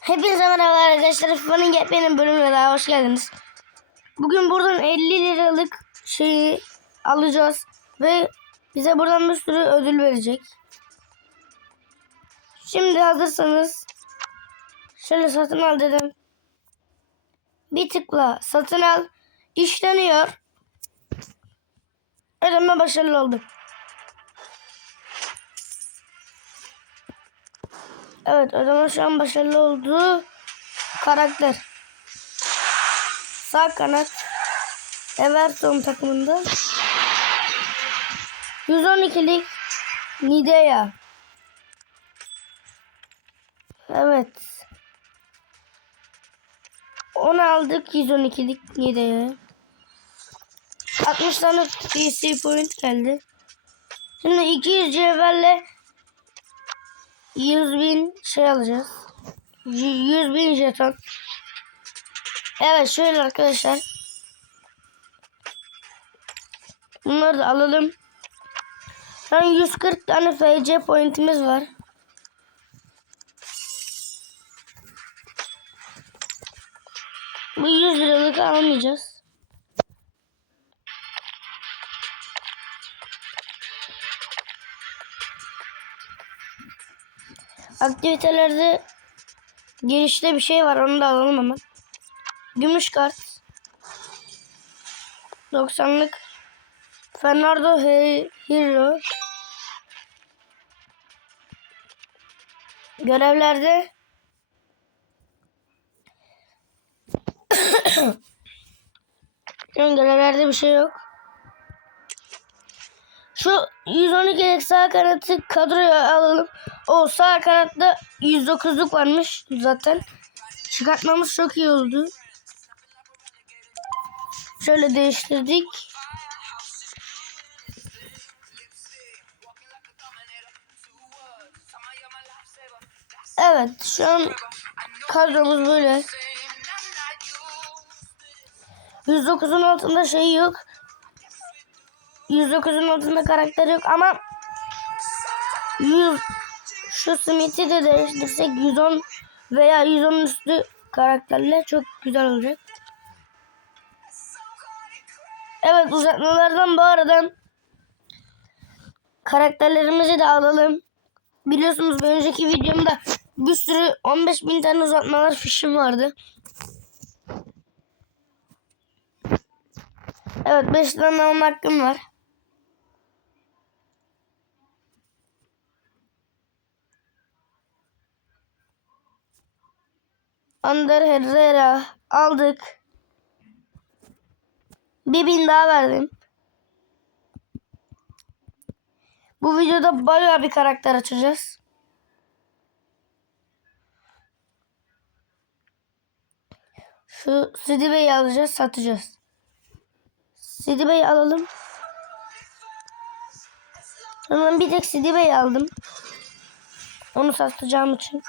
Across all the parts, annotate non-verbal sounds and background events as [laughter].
Hepinize merhaba arkadaşlar. FIFA'nın yepyeni bölümüne daha hoş geldiniz. Bugün buradan 50 liralık şeyi alacağız. Ve bize buradan bir sürü ödül verecek. Şimdi hazırsanız şöyle satın al dedim. Bir tıkla satın al. İşleniyor. Ödeme başarılı oldu. Evet ödeme şu an başarılı oldu. Karakter. Sağ kanat. Everton takımında. 112'lik Nidea. Evet. Onu aldık 112'lik Nidea'ya. 60 tane PC point geldi. Şimdi 200 cevherle 100 bin şey alacağız. Y- 100 bin jeton. Evet şöyle arkadaşlar. Bunları da alalım. Şu an 140 tane FC pointimiz var. Bu 100 liralık almayacağız. Aktivitelerde girişte bir şey var onu da alalım hemen. Gümüş kart. 90'lık. Fernando He- Hero. Görevlerde [coughs] görevlerde bir şey yok. Şu 112'lik sağ kanatı kadroya alalım. O sağ kanatta 109'luk varmış zaten. Çıkartmamız çok iyi oldu. Şöyle değiştirdik. Evet şu an kadromuz böyle. 109'un altında şey yok. 109'un altında karakter yok ama 100 şu Smith'i de değiştirsek 110 veya 110 üstü karakterler çok güzel olacak. Evet uzatmalardan bu arada karakterlerimizi de alalım. Biliyorsunuz bir önceki videomda bir sürü 15 bin tane uzatmalar fişim vardı. Evet 5 tane alma hakkım var. Ander Herrera aldık. Bir bin daha verdim. Bu videoda bayağı bir karakter açacağız. Şu Sidi alacağız, satacağız. Sidi alalım. Hemen bir tek Sidi aldım. Onu satacağım için.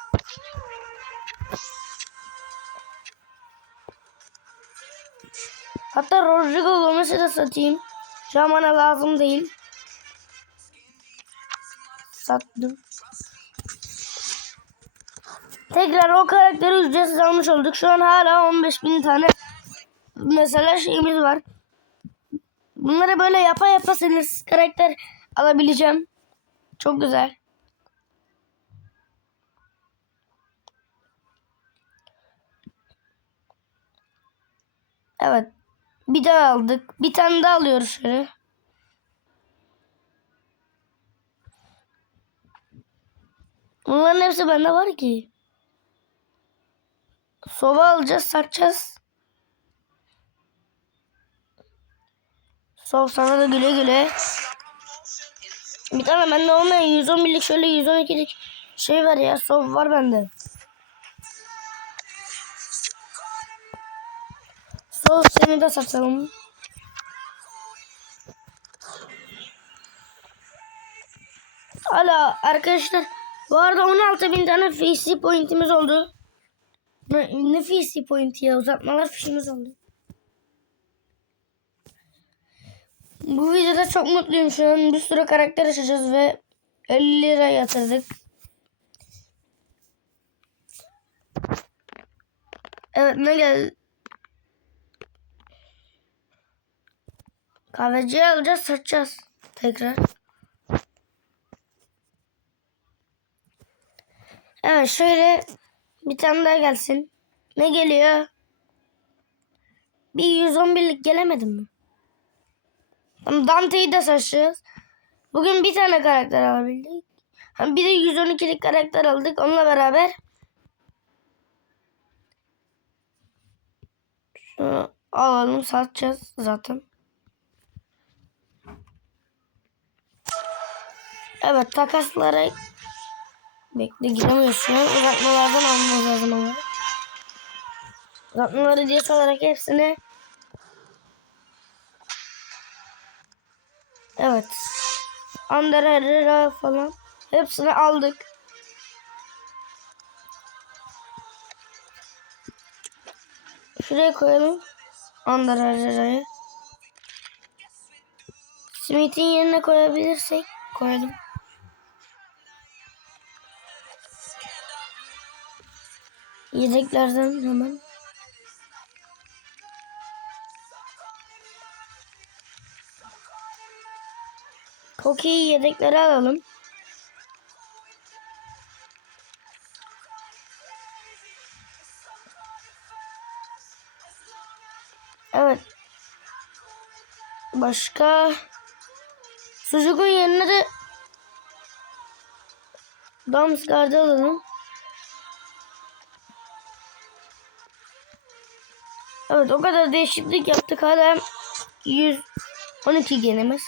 Hatta Rodrigo Gomez'i de satayım. Şu an bana lazım değil. Sattım. Tekrar o karakteri ücretsiz almış olduk. Şu an hala 15 bin tane mesela şeyimiz var. Bunları böyle yapa yapa sınırsız karakter alabileceğim. Çok güzel. Evet. Bir daha aldık. Bir tane daha alıyoruz şöyle. Bunların hepsi bende var ki. Sova alacağız, satacağız. Sov sana da güle güle. Bir tane bende olmayan 111'lik şöyle 112'lik şey var ya. Sov var bende. Sov seni de satalım. Hala arkadaşlar bu arada 16 bin tane FC pointimiz oldu. Ne, ne FC pointi ya uzatmalar fişimiz oldu. Bu videoda çok mutluyum şu an. Bir sürü karakter açacağız ve 50 lira yatırdık. Evet ne geldi? Kahveciye alacağız satacağız. Tekrar. Evet şöyle bir tane daha gelsin. Ne geliyor? Bir 111'lik gelemedim mi? Dante'yi de saçacağız. Bugün bir tane karakter alabildik. Bir de 112'lik karakter aldık. Onunla beraber alalım satacağız zaten. Evet takaslara bekle giremiyoruz şu an. Uzatmalardan almamız lazım ama. Uzatmaları diye olarak hepsini Evet. Ander Herrera falan. Hepsini aldık. Şuraya koyalım. Ander Herrera'yı. Smith'in yerine koyabilirsek koyalım. Yedeklerden hemen. Koki'yi yedeklere alalım. Evet. Başka Sucuk'un yerine de Damsgaard'ı alalım. Evet o kadar değişiklik yaptık hala 112 genimiz.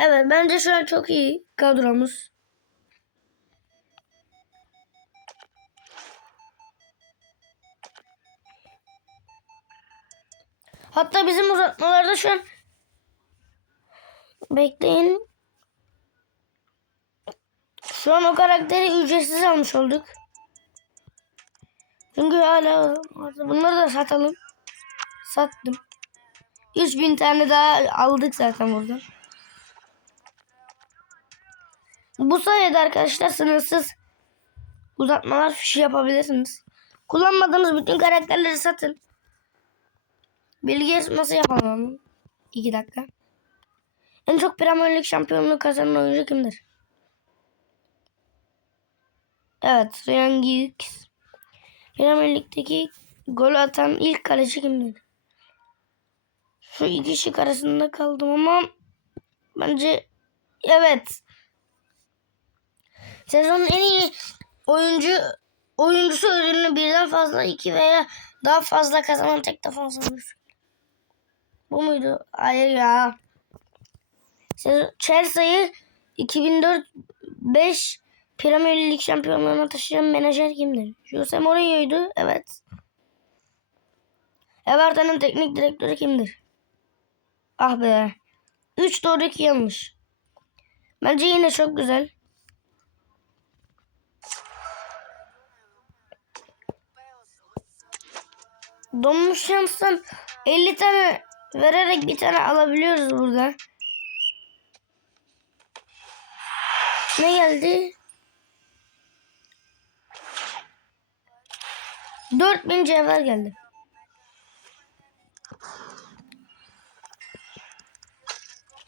Evet bence şu an çok iyi kadromuz. Hatta bizim uzatmalarda şu an bekleyin. Şu an o karakteri ücretsiz almış olduk. Çünkü hala bunları da satalım. Sattım. 3000 tane daha aldık zaten buradan. Bu sayede arkadaşlar sınırsız uzatmalar fişi yapabilirsiniz. Kullanmadığınız bütün karakterleri satın. Bilgi nasıl yapalım? 2 dakika. En çok Premier Lig şampiyonluğu kazanan oyuncu kimdir? Evet, Ryan Giggs. Premier Lig'deki gol atan ilk kaleci kimdir? Şu iki şık arasında kaldım ama bence evet. Sezonun en iyi oyuncu oyuncusu ödülünü birden fazla iki veya daha fazla kazanan tek defans. Bu muydu? Hayır ya. Chelsea'yi 2004-5 Premier Lig şampiyonluğuna taşıyan menajer kimdir? Jose Mourinho'ydu. Evet. Everton'un teknik direktörü kimdir? Ah be. 3 doğru 2 yanlış. Bence yine çok güzel. Donmuş şanstan 50 tane vererek bir tane alabiliyoruz burada. Ne geldi? 4000 cevher geldi.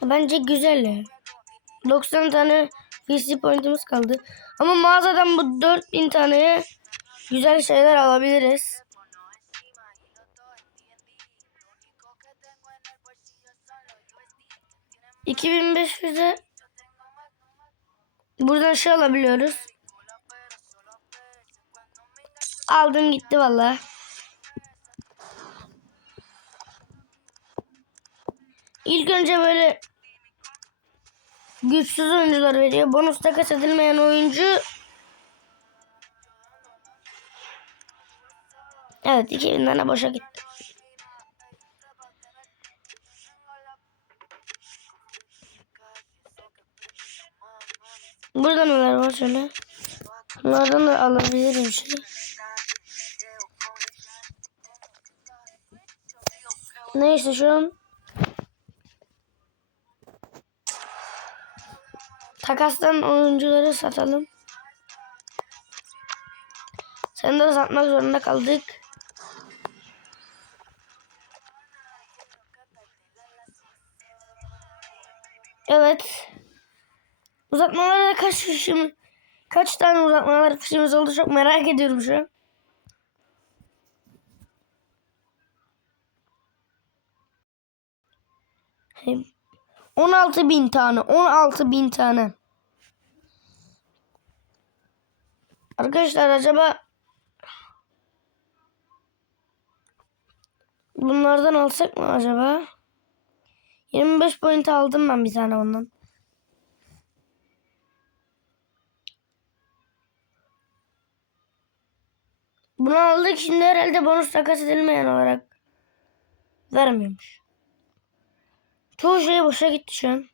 Bence güzel ya. 90 tane VC pointimiz kaldı. Ama mağazadan bu 4000 taneye güzel şeyler alabiliriz. ...2500'e... ...buradan şey alabiliyoruz. Aldım gitti valla. İlk önce böyle güçsüz oyuncular veriyor. Bonus takas edilmeyen oyuncu Evet 2000 tane boşa gitti. Burada neler var şöyle. Bunlardan da alabilirim şey. Neyse şu an takastan oyuncuları satalım. Seni de satmak zorunda kaldık. Evet. Uzatmalarda kaç kişi kaç tane uzatmalar kişimiz oldu çok merak ediyorum şu an. 16 bin tane. 16 bin tane. Arkadaşlar acaba bunlardan alsak mı acaba? 25 point aldım ben bir tane ondan. Bunu aldık şimdi herhalde bonus takas edilmeyen olarak vermiyormuş. Çoğu şey boşa gitti şu an.